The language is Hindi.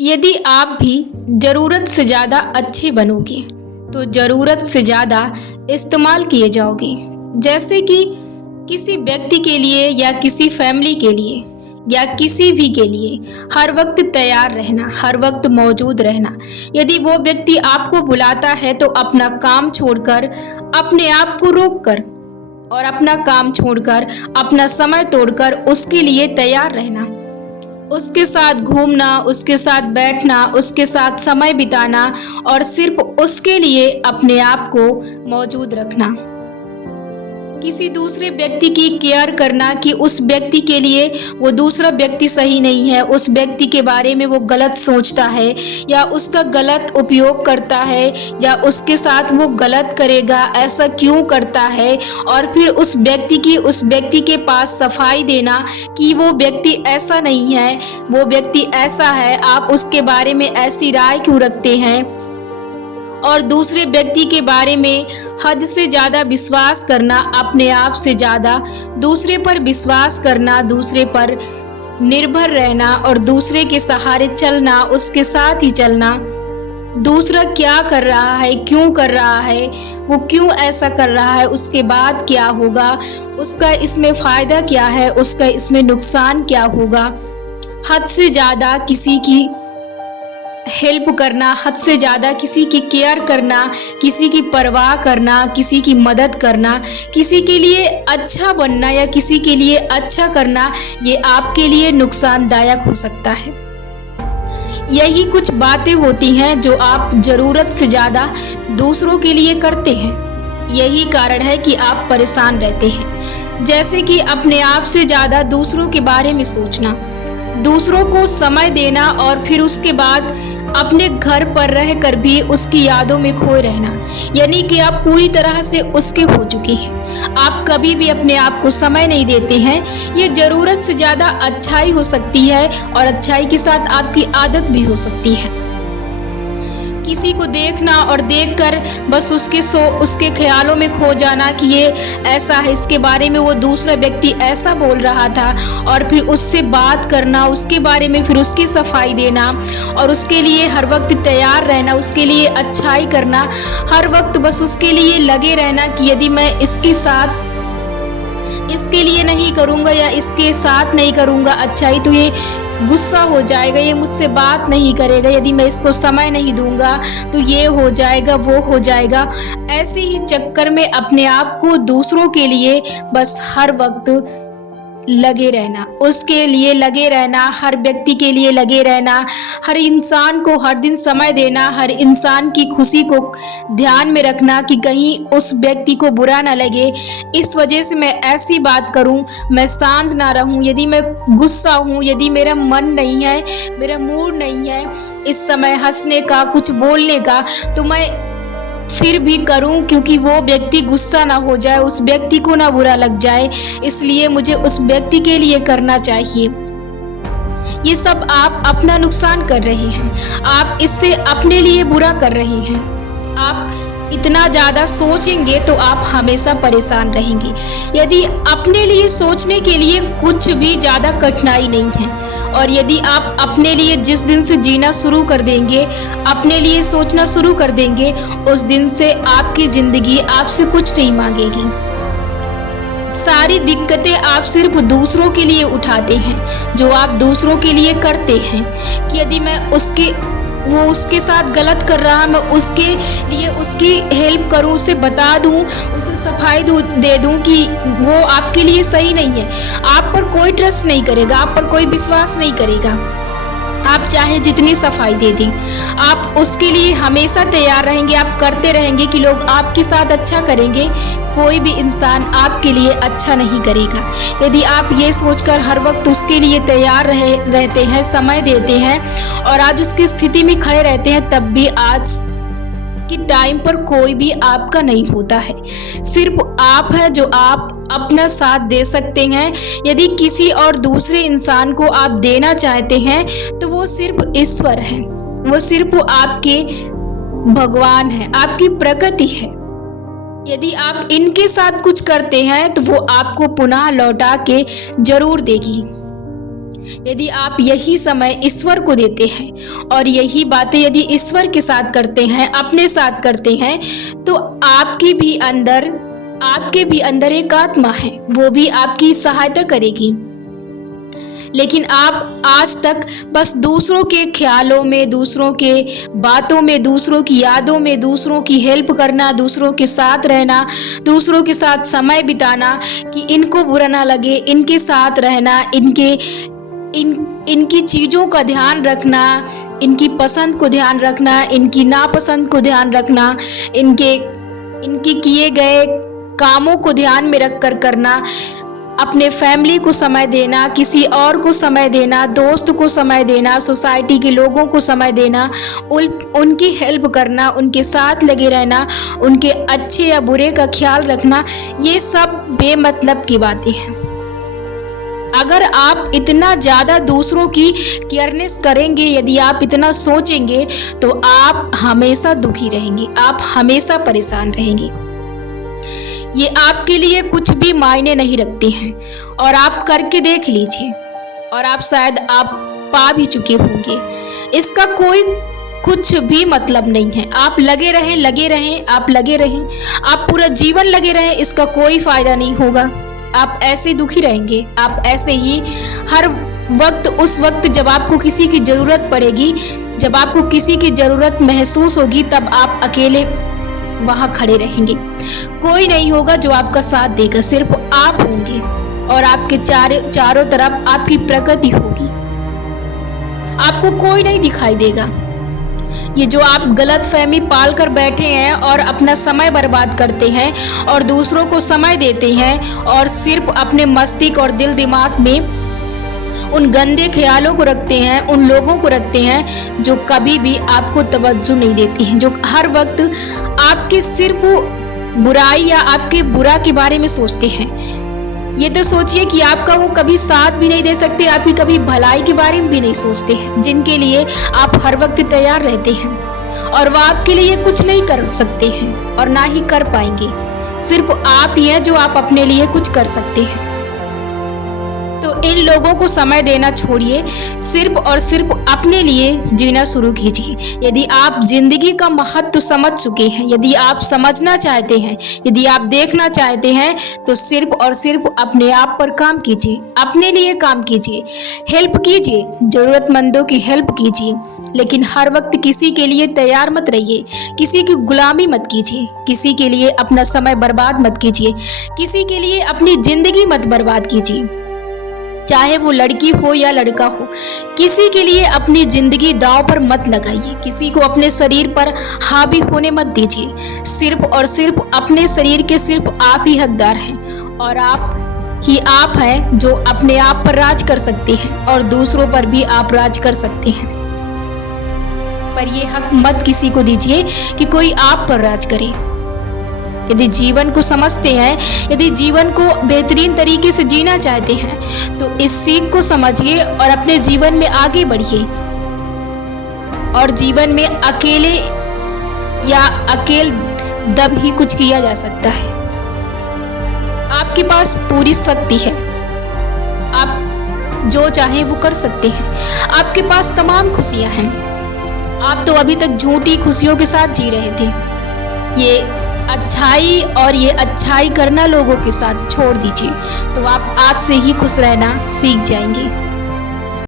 यदि आप भी ज़रूरत से ज़्यादा अच्छे बनोगे तो ज़रूरत से ज़्यादा इस्तेमाल किए जाओगे। जैसे कि किसी व्यक्ति के लिए या किसी फैमिली के लिए या किसी भी के लिए हर वक्त तैयार रहना, हर वक्त मौजूद रहना। यदि वो व्यक्ति आपको बुलाता है तो अपना काम छोड़कर, अपने आप को रोक कर और अपना काम छोड़कर, अपना समय तोड़कर उसके लिए तैयार रहना, उसके साथ घूमना, उसके साथ बैठना, उसके साथ समय बिताना और सिर्फ उसके लिए अपने आप को मौजूद रखना। किसी दूसरे व्यक्ति की केयर करना कि उस व्यक्ति के लिए वो दूसरा व्यक्ति सही नहीं है, उस व्यक्ति के बारे में वो गलत सोचता है या उसका गलत उपयोग करता है या उसके साथ वो गलत करेगा, ऐसा क्यों करता है, और फिर उस व्यक्ति के पास सफाई देना कि वो व्यक्ति ऐसा नहीं है, वो व्यक्ति ऐसा है, आप उसके बारे में ऐसी राय क्यों रखते हैं। और दूसरे व्यक्ति के बारे में हद से ज़्यादा विश्वास करना, अपने आप से ज़्यादा दूसरे पर विश्वास करना, दूसरे पर निर्भर रहना और दूसरे के सहारे चलना, उसके साथ ही चलना। दूसरा क्या कर रहा है, क्यों कर रहा है, वो क्यों ऐसा कर रहा है, उसके बाद क्या होगा, उसका इसमें फ़ायदा क्या है, उसका इसमें नुकसान क्या होगा। हद से ज़्यादा किसी की हेल्प करना, हद से ज़्यादा किसी की केयर करना, किसी की परवाह करना, किसी की मदद करना, किसी के लिए अच्छा बनना या किसी के लिए अच्छा करना, ये आपके लिए नुकसानदायक हो सकता है। यही कुछ बातें होती हैं जो आप ज़रूरत से ज़्यादा दूसरों के लिए करते हैं। यही कारण है कि आप परेशान रहते हैं। जैसे कि अपने आप से ज़्यादा दूसरों के बारे में सोचना, दूसरों को समय देना और फिर उसके बाद अपने घर पर रहकर भी उसकी यादों में खोए रहना, यानी कि आप पूरी तरह से उसके हो चुके हैं। आप कभी भी अपने आप को समय नहीं देते हैं। ये ज़रूरत से ज़्यादा अच्छाई हो सकती है और अच्छाई के साथ आपकी आदत भी हो सकती है। किसी को देखना और देखकर बस उसके ख्यालों में खो जाना कि ये ऐसा है, इसके बारे में वो दूसरा व्यक्ति ऐसा बोल रहा था, और फिर उससे बात करना, उसके बारे में फिर उसकी सफाई देना और उसके लिए हर वक्त तैयार रहना, उसके लिए अच्छाई करना, हर वक्त बस उसके लिए लगे रहना कि यदि मैं इसके लिए नहीं करूँगा या इसके साथ नहीं करूँगा अच्छाई तो ये गुस्सा हो जाएगा, ये मुझसे बात नहीं करेगा, यदि मैं इसको समय नहीं दूंगा तो ये हो जाएगा, वो हो जाएगा। ऐसे ही चक्कर में अपने आप को दूसरों के लिए बस हर वक्त लगे रहना, उसके लिए लगे रहना, हर व्यक्ति के लिए लगे रहना, हर इंसान को हर दिन समय देना, हर इंसान की खुशी को ध्यान में रखना कि कहीं उस व्यक्ति को बुरा ना लगे, इस वजह से मैं ऐसी बात करूं, मैं शांत ना रहूं, यदि मैं गुस्सा हूं, यदि मेरा मन नहीं है, मेरा मूड नहीं है इस समय हंसने का, कुछ बोलने का, तो मैं फिर भी करूं क्योंकि वो व्यक्ति गुस्सा ना हो जाए, उस व्यक्ति को ना बुरा लग जाए, इसलिए मुझे उस व्यक्ति के लिए करना चाहिए। ये सब आप अपना नुकसान कर रहे हैं, आप इससे अपने लिए बुरा कर रहे हैं। आप इतना ज़्यादा सोचेंगे तो आप हमेशा परेशान रहेंगे। यदि अपने लिए सोचने के लिए कुछ भी ज़्यादा कठिनाई नहीं है, और यदि आप अपने लिए जिस दिन से जीना शुरू कर देंगे, अपने लिए सोचना शुरू कर देंगे, उस दिन से आपकी ज़िंदगी आपसे कुछ नहीं मांगेगी। सारी दिक्कतें आप सिर्फ दूसरों के लिए उठाते हैं, जो आप दूसरों के लिए करते हैं कि यदि मैं वो उसके साथ गलत कर रहा, मैं उसके लिए उसकी हेल्प करूं, उसे बता दूं, उसे सफाई दे दूं कि वो आपके लिए सही नहीं है। आप पर कोई ट्रस्ट नहीं करेगा, आप पर कोई विश्वास नहीं करेगा। आप चाहे जितनी सफाई दे दें, आप उसके लिए हमेशा तैयार रहेंगे, आप करते रहेंगे कि लोग आपके साथ अच्छा करेंगे। कोई भी इंसान आपके लिए अच्छा नहीं करेगा। यदि आप ये सोचकर हर वक्त उसके लिए तैयार रहते हैं, समय देते हैं और आज उसकी स्थिति में खड़े रहते हैं, तब भी आज कि टाइम पर कोई भी आपका नहीं होता है। सिर्फ आप है जो आप अपना साथ दे सकते हैं। यदि किसी और दूसरे इंसान को आप देना चाहते हैं तो वो सिर्फ ईश्वर है, वो सिर्फ आपके भगवान है, आपकी प्रकृति है। यदि आप इनके साथ कुछ करते हैं तो वो आपको पुनः लौटा के जरूर देगी। यदि आप यही समय ईश्वर को देते हैं और यही बातें यदि ईश्वर के साथ करते हैं, अपने साथ करते हैं, तो आपके भी अंदर एक आत्मा है, वो भी आपकी सहायता करेगी। लेकिन आप आज तक बस दूसरों के ख्यालों में, दूसरों के बातों में, दूसरों की यादों में, दूसरों की हेल्प करना, दूसरों के साथ रहना, दूसरों के साथ समय बिताना कि इनको बुरा ना लगे, इनके साथ रहना, इनकी चीज़ों का ध्यान रखना, इनकी पसंद को ध्यान रखना, इनकी नापसंद को ध्यान रखना, इनके किए गए कामों को ध्यान में रख कर करना, अपने फैमिली को समय देना, किसी और को समय देना, दोस्त को समय देना, सोसाइटी के लोगों को समय देना, उनकी हेल्प करना, उनके साथ लगे रहना, उनके अच्छे या बुरे का ख्याल रखना, ये सब बेमतलब की बातें हैं। अगर आप इतना ज़्यादा दूसरों की केयरनेस करेंगे, यदि आप इतना सोचेंगे, तो आप हमेशा दुखी रहेंगे, आप हमेशा परेशान रहेंगे। ये आपके लिए कुछ भी मायने नहीं रखती हैं और आप करके देख लीजिए और आप शायद आप पा भी चुके होंगे। इसका कोई कुछ भी मतलब नहीं है। आप लगे रहें, आप पूरा जीवन लगे रहें, इसका कोई फायदा नहीं होगा। आप ऐसे दुखी रहेंगे, आप ऐसे ही हर वक्त, उस वक्त जब आपको किसी की ज़रूरत पड़ेगी, जब आपको किसी की ज़रूरत महसूस होगी, तब आप अकेले वहाँ खड़े रहेंगे। कोई नहीं होगा जो आपका साथ देगा, सिर्फ आप होंगे और आपके चारों तरफ आपकी प्रकृति होगी। आपको कोई नहीं दिखाई देगा। ये जो आप गलत फहमी पाल कर बैठे हैं और अपना समय बर्बाद करते हैं और दूसरों को समय देते हैं और सिर्फ अपने मस्तिष्क और दिल दिमाग में उन गंदे ख्यालों को रखते हैं, उन लोगों को रखते हैं जो कभी भी आपको तवज्जो नहीं देती हैं, जो हर वक्त आपके सिर्फ बुराई या आपके बुरा के बारे में सोचते हैं। ये तो सोचिए कि आपका वो कभी साथ भी नहीं दे सकते, आपकी कभी भलाई के बारे में भी नहीं सोचते हैं, जिनके लिए आप हर वक्त तैयार रहते हैं और वो आपके लिए कुछ नहीं कर सकते हैं और ना ही कर पाएंगे। सिर्फ आप ही हैं जो आप अपने लिए कुछ कर सकते हैं। तो इन लोगों को समय देना छोड़िए, सिर्फ और सिर्फ अपने लिए जीना शुरू कीजिए। यदि आप जिंदगी का महत्व समझ चुके हैं, यदि आप समझना चाहते हैं, यदि आप देखना चाहते हैं, तो सिर्फ और सिर्फ अपने आप पर काम कीजिए, अपने लिए काम कीजिए, हेल्प कीजिए, जरूरतमंदों की हेल्प कीजिए। लेकिन हर वक्त किसी के लिए तैयार मत रहिए, किसी की गुलामी मत कीजिए, किसी के लिए अपना समय बर्बाद मत कीजिए, किसी के लिए अपनी जिंदगी मत बर्बाद कीजिए, चाहे वो लड़की हो या लड़का हो। किसी के लिए अपनी जिंदगी दांव पर मत लगाइए, किसी को अपने शरीर पर हावी होने मत दीजिए। सिर्फ और सिर्फ अपने शरीर के सिर्फ आप ही हकदार हैं और आप हैं जो अपने आप पर राज कर सकते हैं और दूसरों पर भी आप राज कर सकते हैं। पर ये हक मत किसी को दीजिए कि कोई आप पर राज करे। यदि जीवन को समझते हैं, यदि जीवन को बेहतरीन तरीके से जीना चाहते हैं, तो इस सीख को समझिए और अपने जीवन में आगे बढ़िए। और जीवन में अकेले दम ही कुछ किया जा सकता है। आपके पास पूरी शक्ति है, आप जो चाहें वो कर सकते हैं। आपके पास तमाम खुशियां हैं। आप तो अभी तक झूठी खुशियों के साथ जी रहे थे। ये अच्छाई करना लोगों के साथ छोड़ दीजिए, तो आप आज से ही खुश रहना सीख जाएंगे।